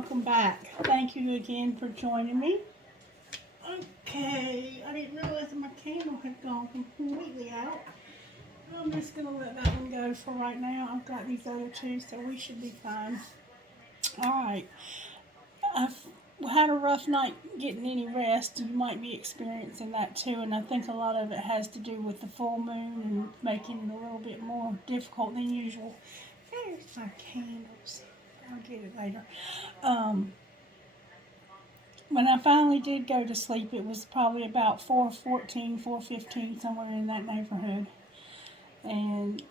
welcome back. Thank you again for joining me. Okay, I didn't realize that my candle had gone completely out. I'm just going to let that one go for right now. I've got these other two, so we should be fine. Alright, I've had a rough night getting any rest. You might be experiencing that too, and I think a lot of it has to do with the full moon and making it a little bit more difficult than usual. There's my candles. I'll get it later. When I finally did go to sleep, it was probably about 4:14, 4:15, somewhere in that neighborhood. And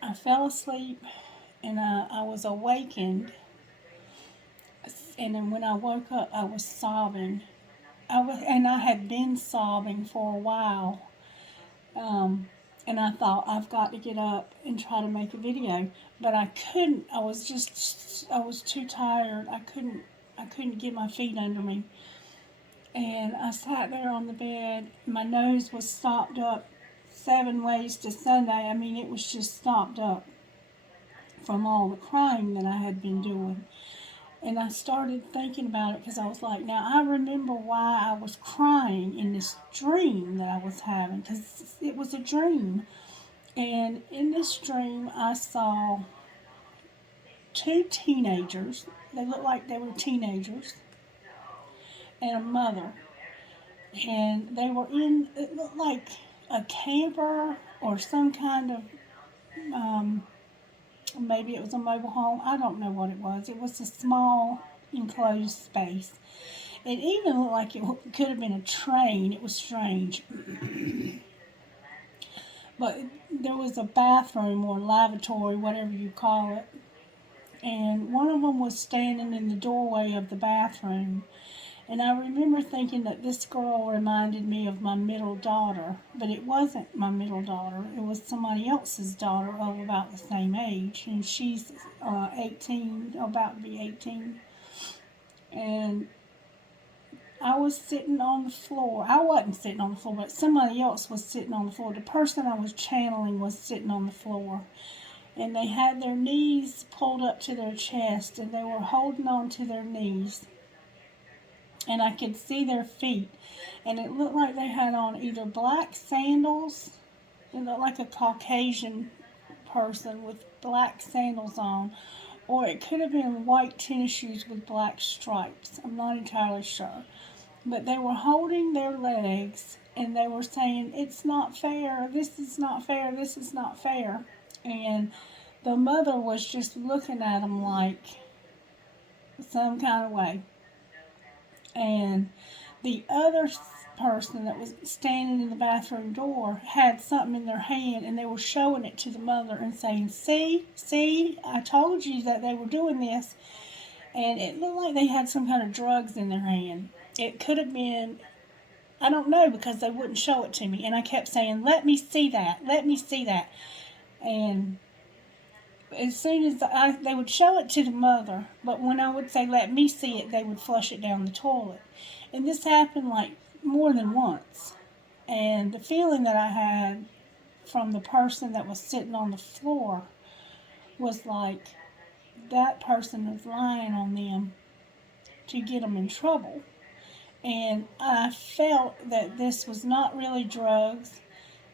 I fell asleep, and I was awakened. And then when I woke up, I was sobbing. I had been sobbing for a while. And I thought, I've got to get up and try to make a video. But I couldn't. I was too tired. I couldn't get my feet under me. And I sat there on the bed. My nose was stopped up 7 ways to Sunday. I mean, it was just stopped up from all the crying that I had been doing. And I started thinking about it because I was like, now I remember why I was crying in this dream that I was having, because it was a dream. And in this dream, I saw 2 teenagers. They looked like they were teenagers. And a mother. And they were it looked like a camper or some kind of, maybe it was a mobile home. I don't know what it was. It was a small enclosed space. It even looked like it could have been a train. It was strange. But there was a bathroom or lavatory, whatever you call it. And one of them was standing in the doorway of the bathroom. And I remember thinking that this girl reminded me of my middle daughter, but it wasn't my middle daughter. It was somebody else's daughter of about the same age, and she's 18, about to be 18. And I was sitting on the floor. I wasn't sitting on the floor, but somebody else was sitting on the floor. The person I was channeling was sitting on the floor. And they had their knees pulled up to their chest, and they were holding on to their knees. And I could see their feet, and it looked like they had on either black sandals. It looked like a Caucasian person with black sandals on, or it could have been white tennis shoes with black stripes. I'm not entirely sure. But they were holding their legs, and they were saying, "It's not fair, this is not fair, this is not fair." And the mother was just looking at them like some kind of way. And the other person that was standing in the bathroom door had something in their hand, and they were showing it to the mother and saying, see, I told you that they were doing this. And it looked like they had some kind of drugs in their hand. It could have been, I don't know, because they wouldn't show it to me. And I kept saying, let me see that, let me see that. And as soon as they would show it to the mother, but when I would say, let me see it, they would flush it down the toilet. And this happened like more than once. And the feeling that I had from the person that was sitting on the floor was like that person was lying on them to get them in trouble. And I felt that this was not really drugs,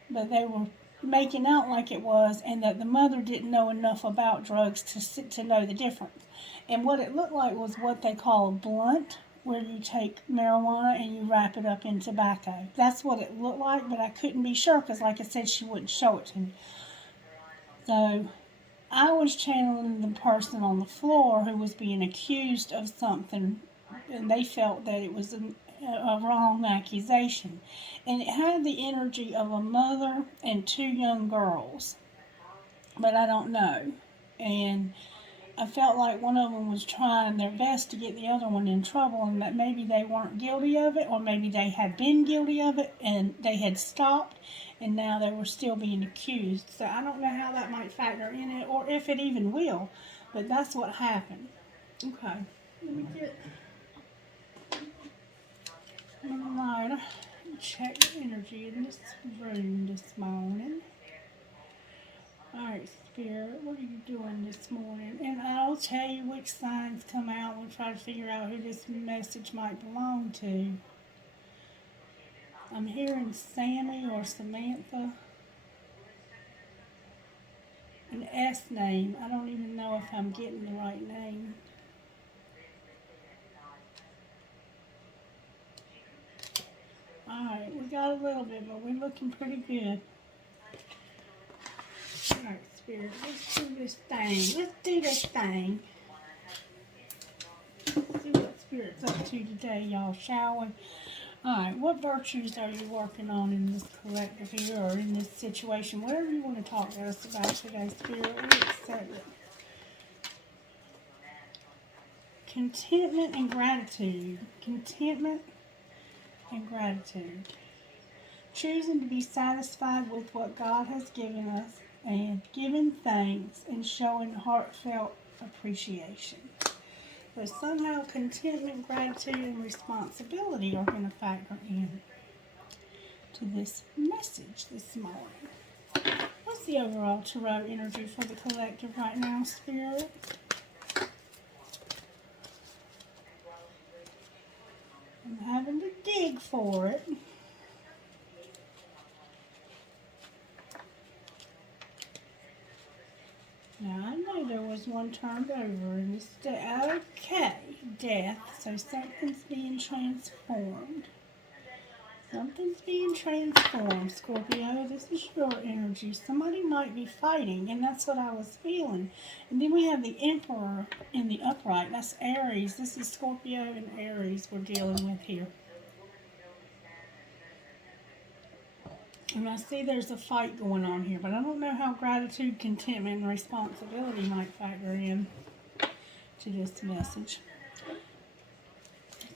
but they were making out like it was, and that the mother didn't know enough about drugs to know the difference. And what it looked like was what they call a blunt, where you take marijuana and you wrap it up in tobacco. That's what it looked like, but I couldn't be sure because, like I said, she wouldn't show it to me. So I was channeling the person on the floor who was being accused of something, and they felt that it was a wrong accusation. And it had the energy of a mother and 2 young girls, but I don't know. And I felt like one of them was trying their best to get the other one in trouble, and that maybe they weren't guilty of it, or maybe they had been guilty of it and they had stopped, and now they were still being accused. So I don't know how that might factor in it, or if it even will, but that's what happened. Okay, let me get my lighter. Check the energy in this room this morning. Alright, Spirit, what are you doing this morning? And I'll tell you which signs come out. We'll try to figure out who this message might belong to. I'm hearing Sammy or Samantha. An S name. I don't even know if I'm getting the right name. Alright, we got a little bit, but we're looking pretty good. Alright, Spirit, let's do this thing. Let's do this thing. Let's see what Spirit's up to today, y'all, shall we? Alright, what virtues are you working on in this collective here or in this situation? Whatever you want to talk to us about today, Spirit, we accept it. Contentment and gratitude. Contentment and gratitude. Choosing to be satisfied with what God has given us and giving thanks and showing heartfelt appreciation. But somehow contentment, gratitude, and responsibility are going to factor in to this message this morning. What's the overall tarot energy for the collective right now, Spirit? I'm having to dig for it. Now, I know there was one turned over in this day. Okay, death. So something's being transformed. Something's being transformed, Scorpio. This is your energy. Somebody might be fighting, and that's what I was feeling. And then we have the Emperor in the upright. That's Aries. This is Scorpio and Aries we're dealing with here. And I see there's a fight going on here, but I don't know how gratitude, contentment, and responsibility might factor in to this message.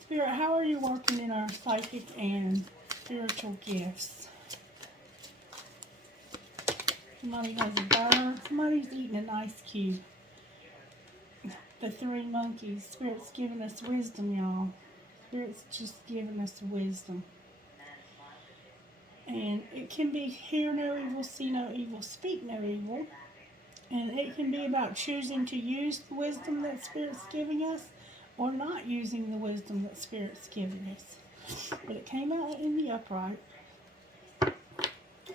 Spirit, how are you working in our psychic and spiritual gifts? Somebody has a bird. Somebody's eating an ice cube. The three monkeys. Spirit's giving us wisdom, y'all. Spirit's just giving us wisdom. And it can be hear no evil, see no evil, speak no evil. And it can be about choosing to use the wisdom that Spirit's giving us or not using the wisdom that Spirit's giving us. But it came out in the upright.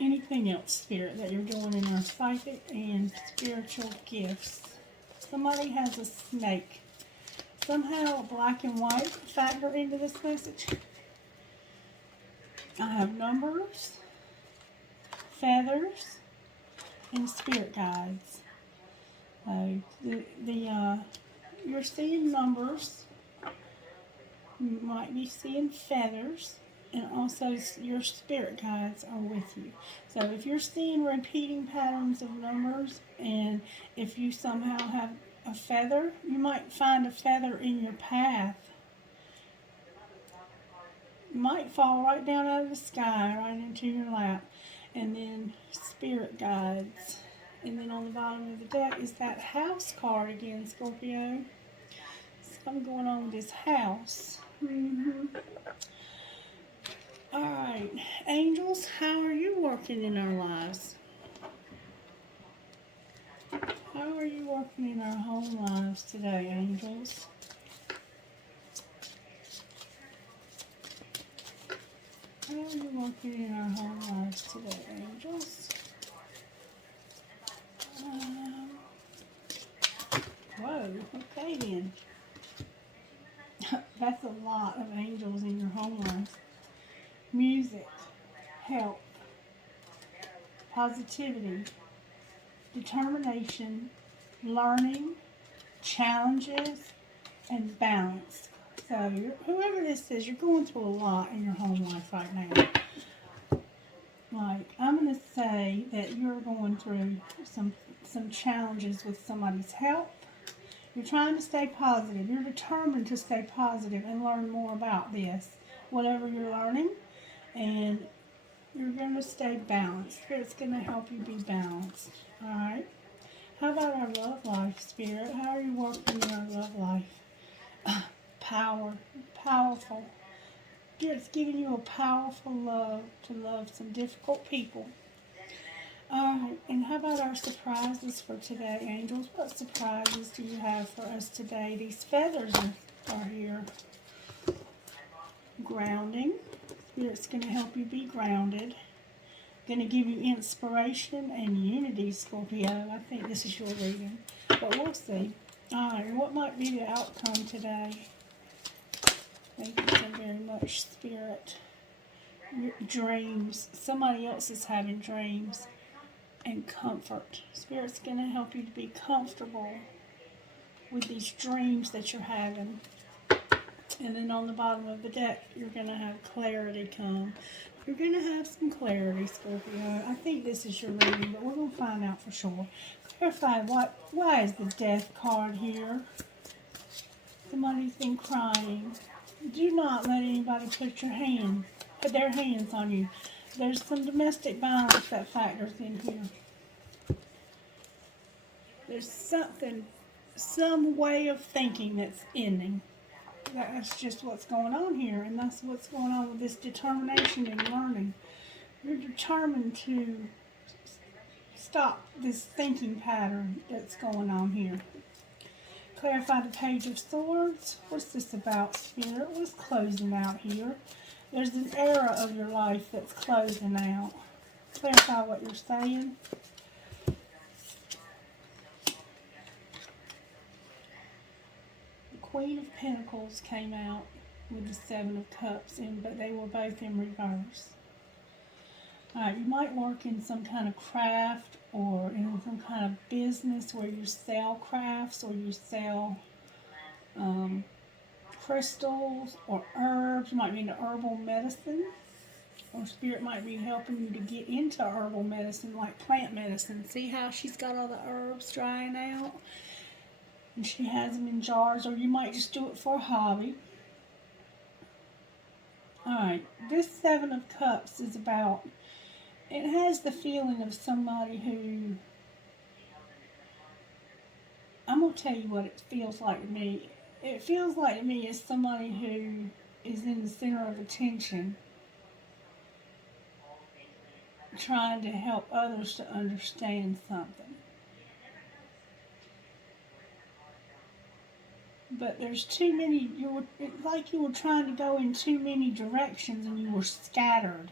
Anything else, Spirit, that you're doing in our psychic and spiritual gifts? Somebody has a snake. Somehow black and white factor into this message. I have numbers, feathers, and spirit guides. You're seeing numbers. You might be seeing feathers, and also your spirit guides are with you. So if you're seeing repeating patterns of numbers, and if you somehow have a feather, you might find a feather in your path. Might fall right down out of the sky, right into your lap. And then spirit guides. And then on the bottom of the deck is that house card again, Scorpio. Something going on with this house. Alright, angels, how are you working in our lives? How are you working in our home lives today, angels? How are you working in our home lives today, angels? Whoa, okay then. That's a lot of angels in your home life. Music, health, positivity, determination, learning, challenges, and balance. So whoever this is, you're going through a lot in your home life right now. Like, I'm going to say that you're going through some challenges with somebody's health. You're trying to stay positive. You're determined to stay positive and learn more about this, whatever you're learning. And you're going to stay balanced. Spirit's going to help you be balanced. All right? How about our love life, Spirit? How are you working in our love life? Powerful. Spirit's giving you a powerful love to love some difficult people. Alright, and how about our surprises for today, angels? What surprises do you have for us today? These feathers are here. Grounding. Spirit's going to help you be grounded. Going to give you inspiration and unity, Scorpio. I think this is your reading, but we'll see. Alright, what might be the outcome today? Thank you so very much, Spirit. Your dreams. Somebody else is having dreams. And comfort. Spirit's going to help you to be comfortable with these dreams that you're having. And then on the bottom of the deck, you're going to have clarity come. You're going to have some clarity, Scorpio. I think this is your reading, but we're going to find out for sure. Clarify why is the Death card here? Somebody's been crying. Do not let anybody put their hands on you. There's some domestic violence that factors in here. There's some way of thinking that's ending. That's just what's going on here, and that's what's going on with this determination and learning. You're determined to stop this thinking pattern that's going on here. Clarify the Page of Swords. What's this about, Spirit? What's closing out here? There's an era of your life that's closing out. Clarify what you're saying. Queen of Pentacles came out with the Seven of Cups, but they were both in reverse. Alright, you might work in some kind of craft or in some kind of business where you sell crafts or you sell crystals or herbs. You might be into herbal medicine, or Spirit might be helping you to get into herbal medicine, like plant medicine. See how she's got all the herbs drying out? And she has them in jars, or you might just do it for a hobby. Alright, this Seven of Cups is about, it has the feeling of somebody who, I'm going to tell you what it feels like to me. It feels like to me as somebody who is in the center of attention, trying to help others to understand something. But there's too many, it's like you were trying to go in too many directions and you were scattered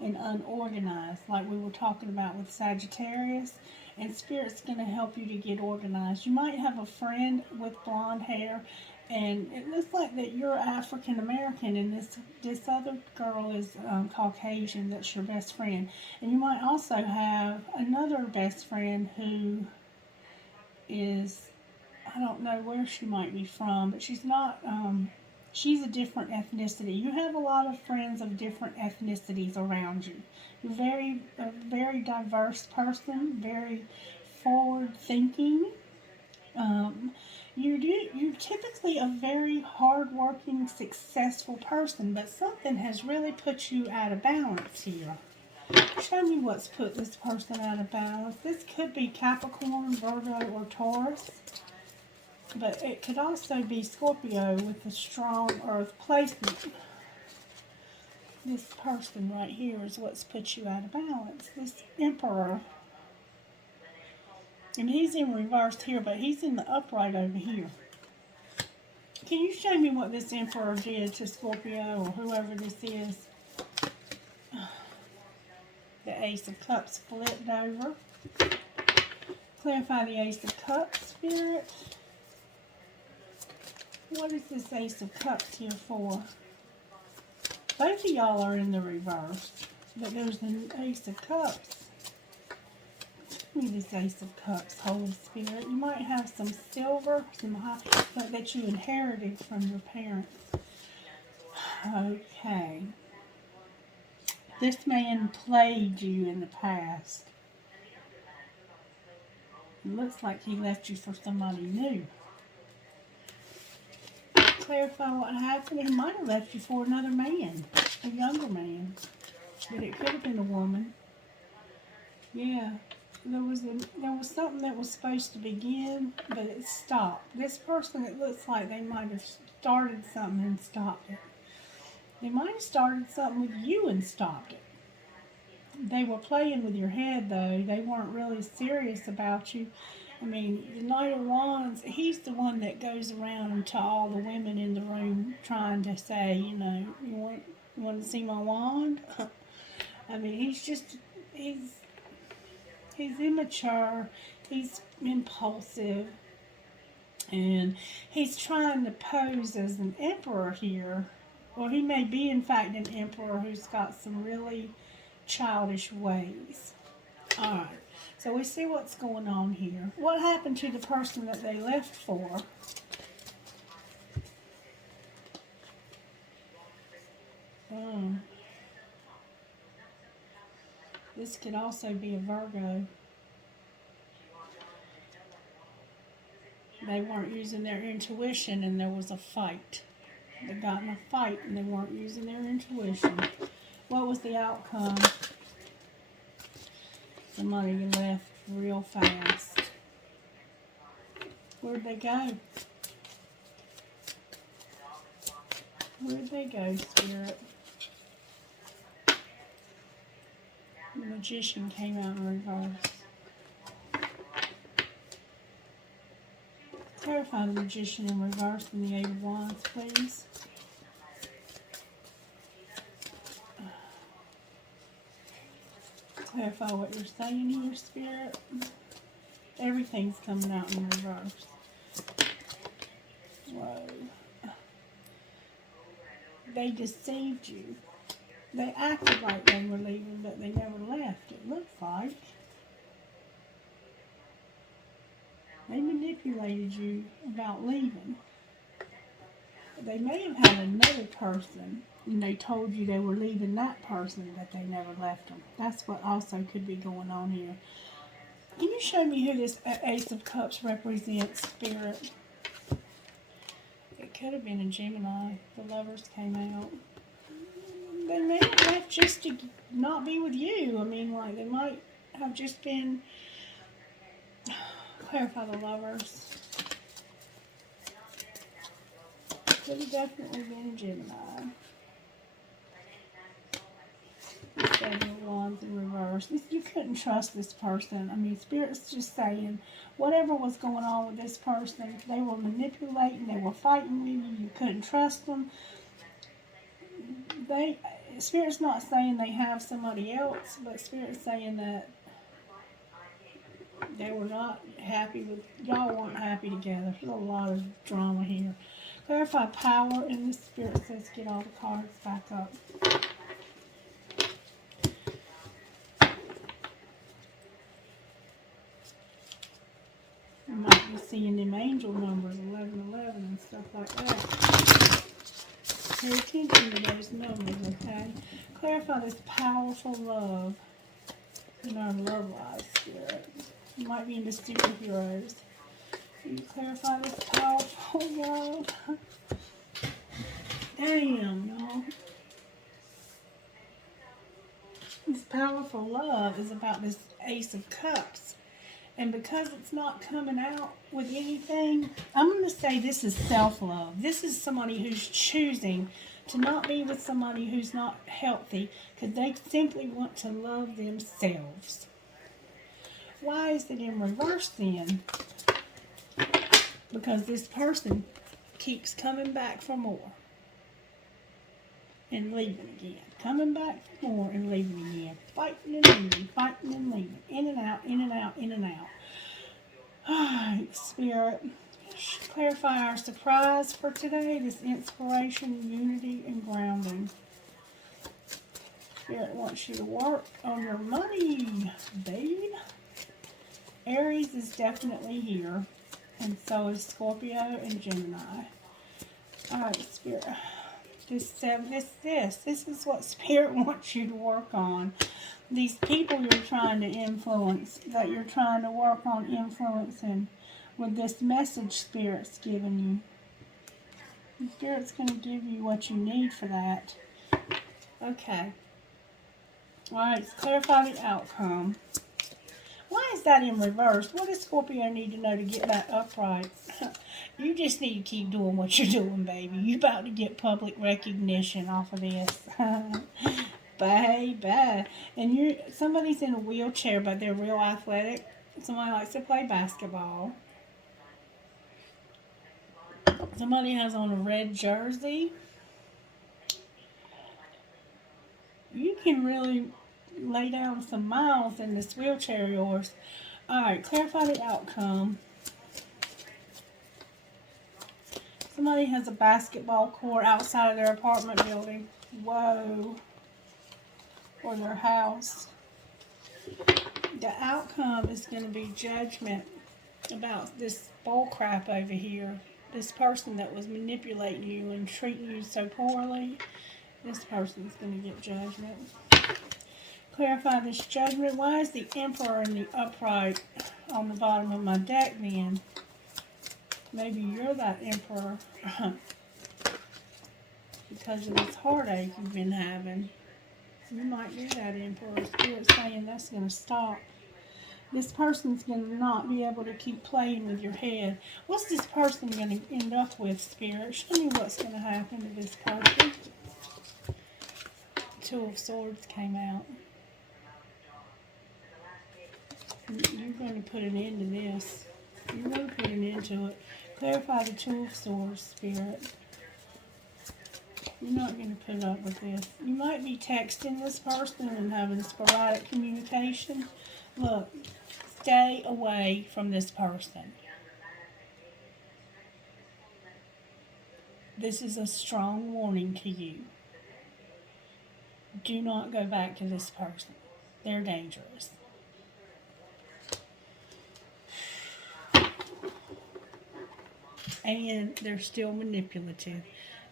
and unorganized, like we were talking about with Sagittarius. And Spirit's going to help you to get organized. You might have a friend with blonde hair, and it looks like that you're African American, and this other girl is Caucasian. That's your best friend. And you might also have another best friend who is, I don't know where she might be from, but she's not, she's a different ethnicity. You have a lot of friends of different ethnicities around you. You're a very diverse person, very forward-thinking. You're typically a very hard-working, successful person, but something has really put you out of balance here. Show me what's put this person out of balance. This could be Capricorn, Virgo, or Taurus. But it could also be Scorpio with a strong earth placement. This person right here is what's put you out of balance. This Emperor. And he's in reverse here, but he's in the upright over here. Can you show me what this Emperor did to Scorpio or whoever this is? The Ace of Cups flipped over. Clarify the Ace of Cups, Spirit. What is this Ace of Cups here for? Both of y'all are in the reverse, but there's an Ace of Cups. Give me this Ace of Cups, Holy Spirit. You might have some silver, that you inherited from your parents. Okay. This man plagued you in the past. It looks like he left you for somebody new. Clarify what happened. He might have left you for another man, a younger man, but it could have been a woman. Yeah, there was something that was supposed to begin, but it stopped. This person, it looks like they might have started something and stopped it. They might have started something with you and stopped it. they were playing with your head, though. They weren't really serious about you. I mean, the Knight of Wands, he's the one that goes around to all the women in the room trying to say, you want to see my wand? I mean, he's immature, he's impulsive, and he's trying to pose as an emperor here. Or he may be, in fact, an emperor who's got some really childish ways. Alright, so we see what's going on here. What happened to the person that they left for? This could also be a Virgo. They weren't using their intuition and there was a fight. They got in a fight and they weren't using their intuition. What was the outcome? Somebody left real fast. Where'd they go? Where'd they go, Spirit? The Magician came out in reverse. Clarify the Magician in reverse and the Eight of Wands, please. Clarify what you're saying here, Spirit. Everything's coming out in reverse. Whoa. They deceived you. They acted like they were leaving, but they never left, it looks like. They manipulated you about leaving. They may have had another person, and they told you they were leaving that person, but they never left them. That's what also could be going on here. Can you show me who this Ace of Cups represents, Spirit? It could have been a Gemini. The Lovers came out. They may have left just to not be with you. I mean, like, they might have just been... Clarify the Lovers. Could have definitely been a Gemini. The Seven of Wands in reverse. You couldn't trust this person. I mean, Spirit's just saying, whatever was going on with this person, they were manipulating, they were fighting with you, you couldn't trust them. Spirit's not saying they have somebody else, but Spirit's saying that they were not happy with, y'all weren't happy together. There's a lot of drama here. Clarify power, and the Spirit says get all the cards back up. You might be seeing them angel numbers, 1111 and stuff like that. Pay attention to those numbers, okay? Clarify this powerful love in our love life, Spirit. You might be into superheroes. Can you clarify this powerful love? Damn, y'all. This powerful love is about this Ace of Cups. And because it's not coming out with anything, I'm going to say this is self-love. This is somebody who's choosing to not be with somebody who's not healthy because they simply want to love themselves. Why is it in reverse then? Because this person keeps coming back for more and leaving again. Coming back for more and leaving again. Fighting and leaving, fighting and leaving. In and out, in and out, in and out. Alright, Spirit. Clarify our surprise for today. This inspiration, unity, and grounding. Spirit wants you to work on your money, babe. Aries is definitely here. And so is Scorpio and Gemini. Alright, Spirit. This is what Spirit wants you to work on. These people you're trying to influence, that you're trying to work on influencing with this message Spirit's giving you. Spirit's going to give you what you need for that. Okay. Alright, let's clarify the outcome. Why is that in reverse? What does Scorpio need to know to get that upright? You just need to keep doing what you're doing, baby. You're about to get public recognition off of this. Baby. And somebody's in a wheelchair, but they're real athletic. Somebody likes to play basketball. Somebody has on a red jersey. You can really lay down some miles in this wheelchair of yours. Alright, clarify the outcome. Somebody has a basketball court outside of their apartment building. Whoa. Or their house. The outcome is going to be judgment about this bull crap over here. This person that was manipulating you and treating you so poorly. This person's going to get judgment. Clarify this judgment. Why is the Emperor in the upright on the bottom of my deck then? Maybe you're that Emperor because of this heartache you've been having. You might be that Emperor. Spirit's saying that's going to stop. This person's going to not be able to keep playing with your head. What's this person going to end up with, Spirit? Show me what's going to happen to this person. Two of Swords came out. You're going to put an end to this. You're going to put an end to it. Clarify the Two of Swords, Spirit. You're not going to put up with this. You might be texting this person and having sporadic communication. Look, stay away from this person. This is a strong warning to you. Do not go back to this person. They're dangerous. And they're still manipulative.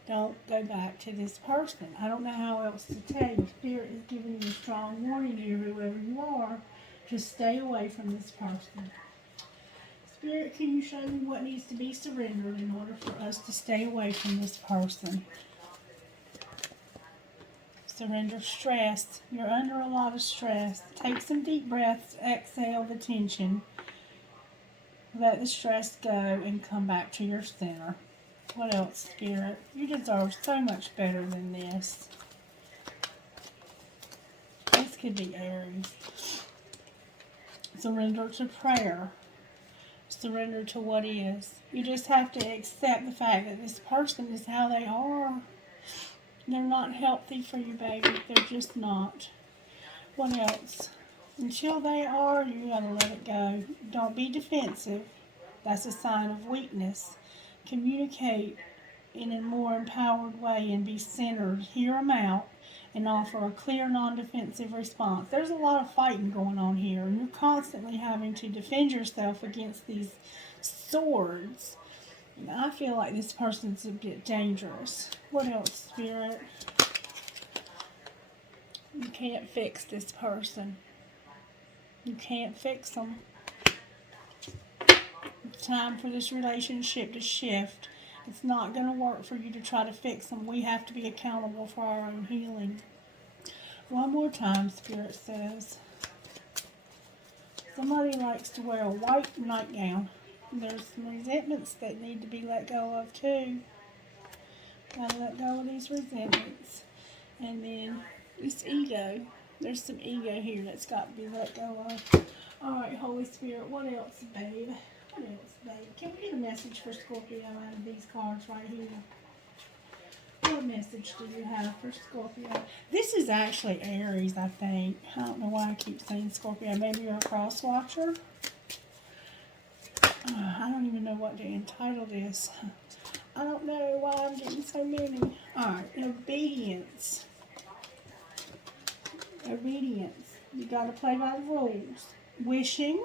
Don't go back to this person. I don't know how else to tell you. Spirit is giving you a strong warning here, whoever you are. Just stay away from this person. Spirit, can you show me what needs to be surrendered in order for us to stay away from this person? Surrender stress. You're under a lot of stress. Take some deep breaths. Exhale the tension. Let the stress go and come back to your center. What else, Spirit? You deserve so much better than this. This could be Aries. Surrender to prayer. Surrender to what is. You just have to accept the fact that this person is how they are. They're not healthy for you, baby. They're just not. What else? Until they are, you gotta let it go. Don't be defensive. That's a sign of weakness. Communicate in a more empowered way and be centered. Hear them out and offer a clear, non-defensive response. There's a lot of fighting going on here, and you're constantly having to defend yourself against these swords. And I feel like this person's a bit dangerous. What else, Spirit? You can't fix this person. You can't fix them. It's time for this relationship to shift. It's not going to work for you to try to fix them. We have to be accountable for our own healing. One more time, Spirit says. Somebody likes to wear a white nightgown. There's some resentments that need to be let go of too. Gotta let go of these resentments. And then this ego. There's some ego here that's got to be let go of. Alright, Holy Spirit, what else, babe? What else, babe? Can we get a message for Scorpio out of these cards right here? What message do you have for Scorpio? This is actually Aries, I think. I don't know why I keep saying Scorpio. Maybe you're a cross watcher? I don't even know what to entitle this. I don't know why I'm getting so many. Alright, obedience. Obedience. You got to play by the rules. Wishing.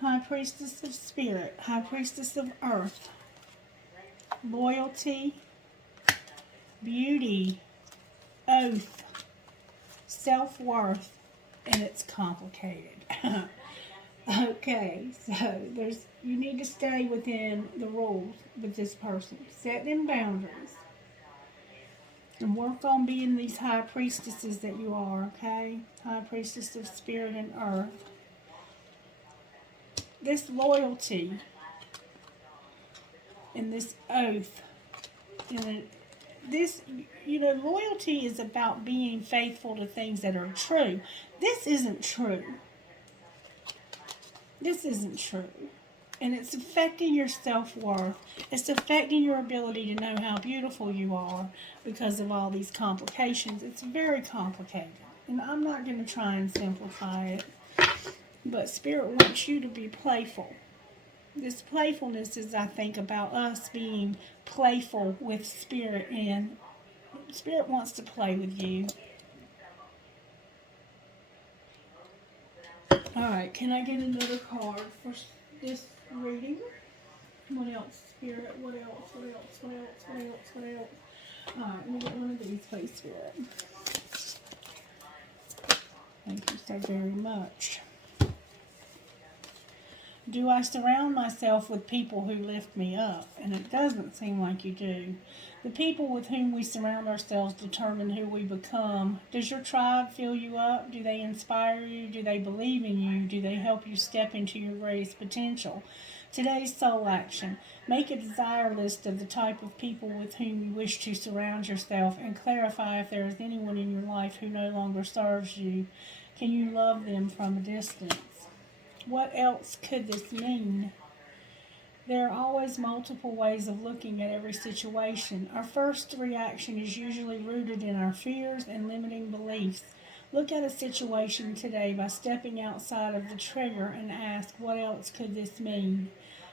High Priestess of Spirit. High Priestess of Earth. Loyalty. Beauty. Oath. Self-worth. And it's complicated. Okay, so you need to stay within the rules with this person. Set them boundaries. And work on being these high priestesses that you are, okay? High priestess of spirit and earth. This loyalty and this oath, and this, loyalty is about being faithful to things that are true. This isn't true. This isn't true. And it's affecting your self-worth. It's affecting your ability to know how beautiful you are because of all these complications. It's very complicated. And I'm not going to try and simplify it. But Spirit wants you to be playful. This playfulness is, I think, about us being playful with Spirit, and Spirit wants to play with you. Alright, can I get another card for this reading? What else, Spirit? What else? What else? What else? What else? What else? Alright, let me get one of these, please, Spirit. Thank you so very much. Do I surround myself with people who lift me up? And it doesn't seem like you do. The people with whom we surround ourselves determine who we become. Does your tribe fill you up? Do they inspire you? Do they believe in you? Do they help you step into your greatest potential? Today's soul action. Make a desire list of the type of people with whom you wish to surround yourself and clarify if there is anyone in your life who no longer serves you. Can you love them from a distance? What else could this mean? There are always multiple ways of looking at every situation. Our first reaction is usually rooted in our fears and limiting beliefs. Look at a situation today by stepping outside of the trigger and ask, what else could this mean?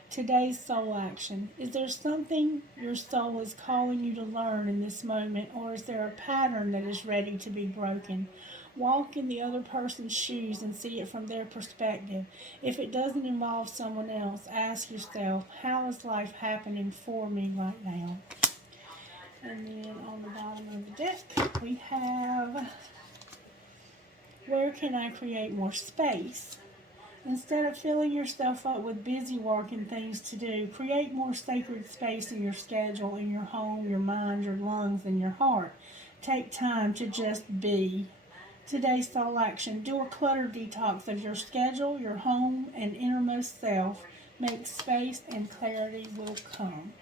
Today's soul action. Is there something your soul is calling you to learn in this moment, or is there a pattern that is ready to be broken? Walk in the other person's shoes and see it from their perspective. If it doesn't involve someone else, ask yourself, how is life happening for me right now? And then on the bottom of the deck, we have, where can I create more space? Instead of filling yourself up with busy work and things to do, create more sacred space in your schedule, in your home, your mind, your lungs, and your heart. Take time to just be. Today's soul action. Do a clutter detox of your schedule, your home, and innermost self. Make space and clarity will come.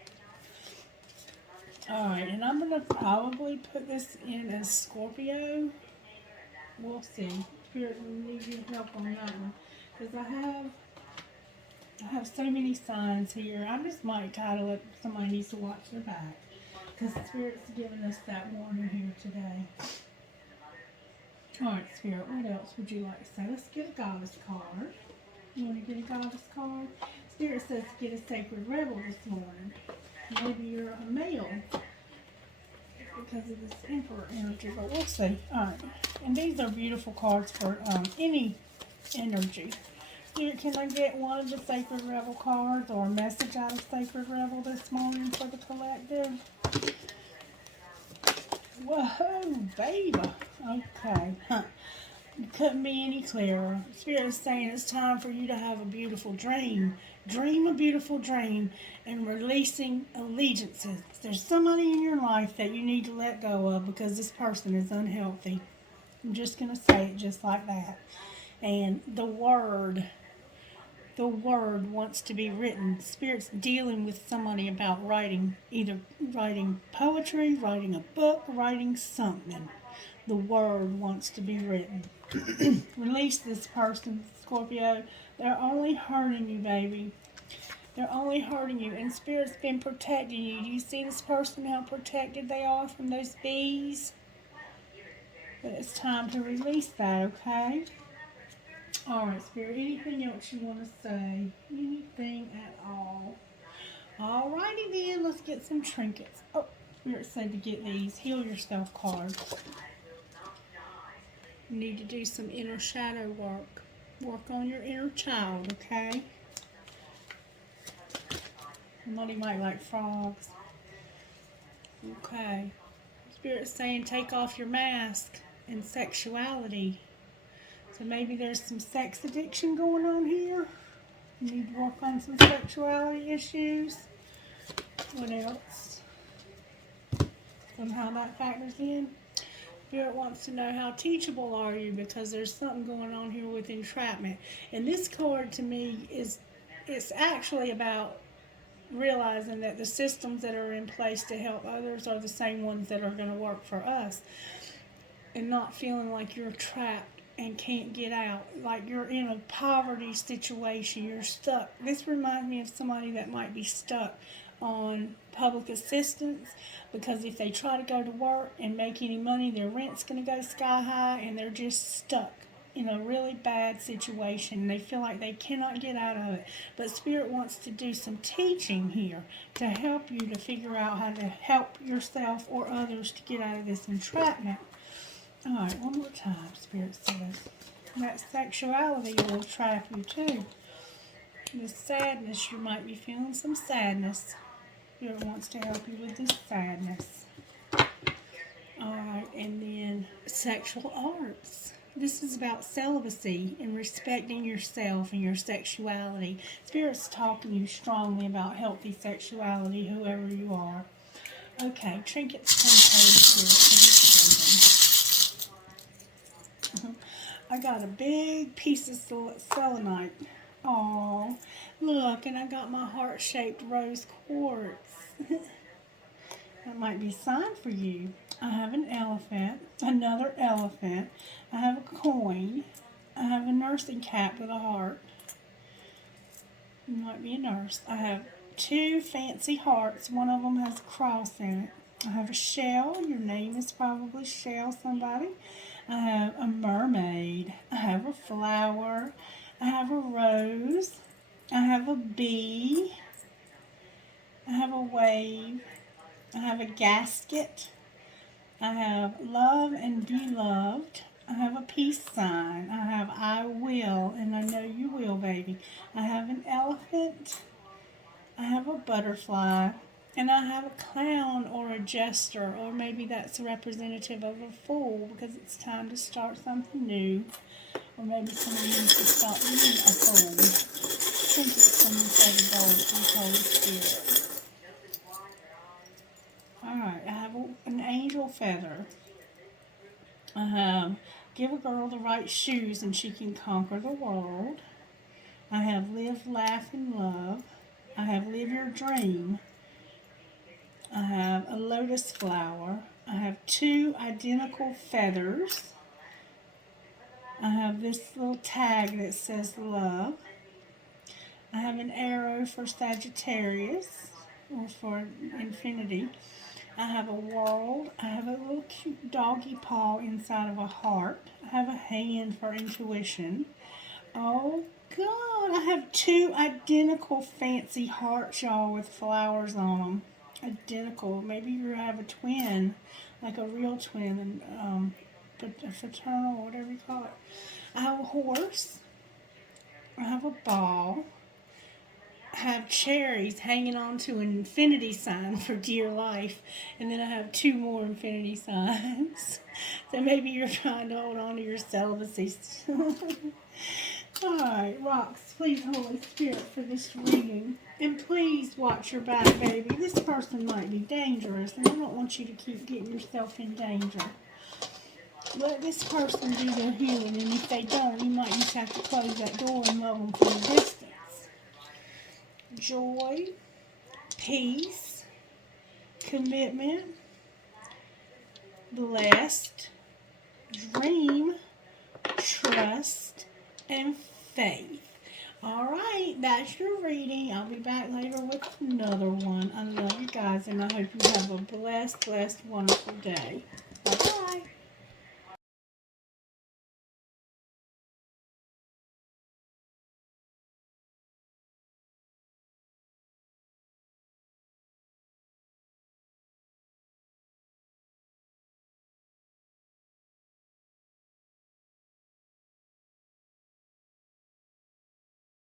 Alright, and I'm going to probably put this in as Scorpio. We'll see. Spirit will need your help on that one. Because I have so many signs here. I just might title it, somebody needs to watch their back. Because Spirit's giving us that warning here today. Alright, Spirit, what else would you like to say? Let's get a goddess card. You want to get a goddess card? Spirit says get a sacred rebel this morning. Maybe you're a male because of this emperor energy, but we'll see. Alright, and these are beautiful cards for any energy. Spirit, can I get one of the sacred rebel cards or a message out of sacred rebel this morning for the collective? Whoa, baby. Okay. It couldn't be any clearer. Spirit is saying it's time for you to have a beautiful dream. Dream a beautiful dream and releasing allegiances. There's somebody in your life that you need to let go of because this person is unhealthy. I'm just going to say it just like that. And the word wants to be written. Spirit's dealing with somebody about writing, either writing poetry, writing a book, writing something. The word wants to be written. Release this person, Scorpio. They're only hurting you, baby. They're only hurting you. And Spirit's been protecting you. Do you see this person, how protected they are from those bees? But it's time to release that, okay? Alright, Spirit, anything else you want to say? Anything at all? Alrighty then, let's get some trinkets. Oh, Spirit said to get these Heal Yourself cards. You need to do some inner shadow work. Work on your inner child, okay? Somebody might like frogs. Okay. Spirit's saying take off your mask and sexuality. So maybe there's some sex addiction going on here. You need to work on some sexuality issues. What else? Somehow that factors in. Spirit wants to know how teachable are you, because there's something going on here with entrapment. And this card to me it's actually about realizing that the systems that are in place to help others are the same ones that are going to work for us, and not feeling like you're trapped and can't get out, like you're in a poverty situation, you're stuck. This reminds me of somebody that might be stuck on public assistance, because if they try to go to work and make any money, their rent's going to go sky high, and they're just stuck in a really bad situation. They feel like they cannot get out of it. But Spirit wants to do some teaching here to help you to figure out how to help yourself or others to get out of this entrapment. All right, one more time, Spirit says. That sexuality will trap you too. The sadness, you might be feeling some sadness. Spirit wants to help you with this sadness. All right, and then sexual arts. This is about celibacy and respecting yourself and your sexuality. Spirit's talking to you strongly about healthy sexuality, whoever you are. Okay, trinkets from Holy Spirit. I got a big piece of selenite. Oh, look, and I got my heart-shaped rose quartz. That might be a sign for you. I have an elephant, another elephant. I have a coin. I have a nursing cap with a heart. You might be a nurse. I have 2 fancy hearts. One of them has a cross in it. I have a shell. Your name is probably Shell somebody. I have a mermaid. I have a flower. I have a rose. I have a bee. I have a wave. I have a gasket. I have love and be loved. I have a peace sign. I have I will, and I know you will, baby. I have an elephant. I have a butterfly. And I have a clown or a jester, or maybe that's representative of a fool, because it's time to start something new. Or maybe somebody needs to stop being a fool. I think it's from the Sacred Gold from Holy Spirit. Alright, I have an angel feather. I have give a girl the right shoes and she can conquer the world. I have live, laugh, and love. I have live your dream. I have a lotus flower. I have 2 identical feathers. I have this little tag that says love. I have an arrow for Sagittarius, or for infinity. I have a world. I have a little cute doggy paw inside of a heart. I have a hand for intuition. Oh, God. I have 2 identical fancy hearts, y'all, with flowers on them. Identical. Maybe you have a twin, like a real twin, and a fraternal, whatever you call it. I have a horse. I have a ball. I have cherries hanging on to an infinity sign for dear life. And then I have 2 more infinity signs. So maybe you're trying to hold on to your celibacy. Alright, rocks, please, Holy Spirit, for this reading. And please watch your back, baby. This person might be dangerous, and I don't want you to keep getting yourself in danger. Let this person do their healing, and if they don't, you might just have to close that door and love them from a distance. Joy, peace, commitment, blessed, dream, trust, and faith. Alright, that's your reading. I'll be back later with another one. I love you guys, and I hope you have a blessed, wonderful day. Bye-bye.